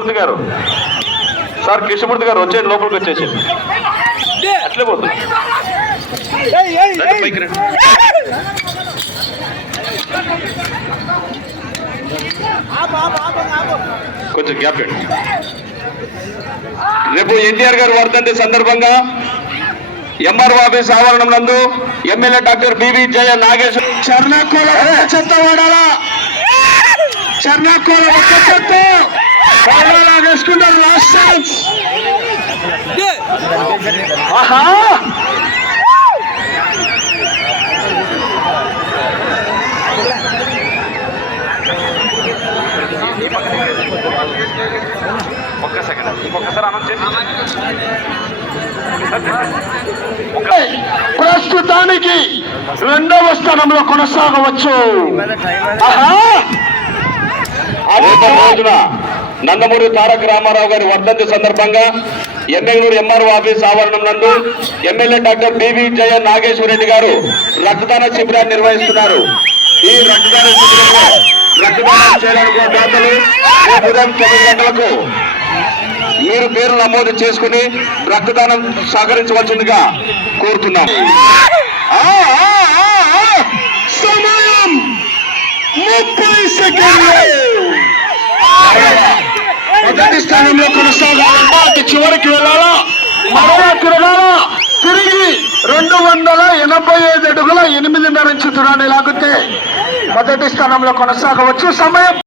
కృష్ణమూర్తి గారు. సార్ కృష్ణమూర్తి గారు వచ్చేయండి లోపలికి వచ్చేసి. అట్లే పోతుంది. కొంచెం గ్యాప్ రేపు ఎన్టీఆర్ గారు వర్ధంతి సందర్భంగా ఎంఆర్ ఆఫీస్ ఆవరణం నందు MLA doctor BV Jaya Nageswara చర్ణకోల చెత్త వాడాలా? చర్ణకోల చెత్త ఆహా ఒక్క సెకండ్ ఇంకొకసారి అనౌన్స్ ప్రస్తుతానికి రెండవ స్థానంలో కొనసాగవచ్చు. రేపటి రోజున నందమూరి తారక రామారావు గారి వర్ధంతి సందర్భంగా ఎమ్మెగనూరు ఎంఆర్ఓ ఆఫీస్ ఆవరణం నందు ఎమ్మెల్యే డాక్టర్ బివి జయ నాగేశ్వరరెడ్డి గారు రక్తదాన శిబిరాన్ని నిర్వహిస్తున్నారు. ఈ రక్తదాన శిబిరంలో రక్తదానం చేయాలనుకున్న దాతలు ఉదయం తొమ్మిది గంటలకు మీరు పేరు నమోదు చేసుకుని రక్తదానం సహకరించవలసిందిగా కోరుతున్నాం. సమయం ముప్పై సెకండ్లు. స్థానంలో కొనసాగాలంటే అటు చివరికి వెళ్ళాలా? మరలా తిరగాలా తిరిగి రెండు వందల ఎనభై ఐదు అడుగుల ఎనిమిదిన్నర ఇంచు దూరాన్ని లాగితే మొదటి స్థానంలో కొనసాగవచ్చు. సమయం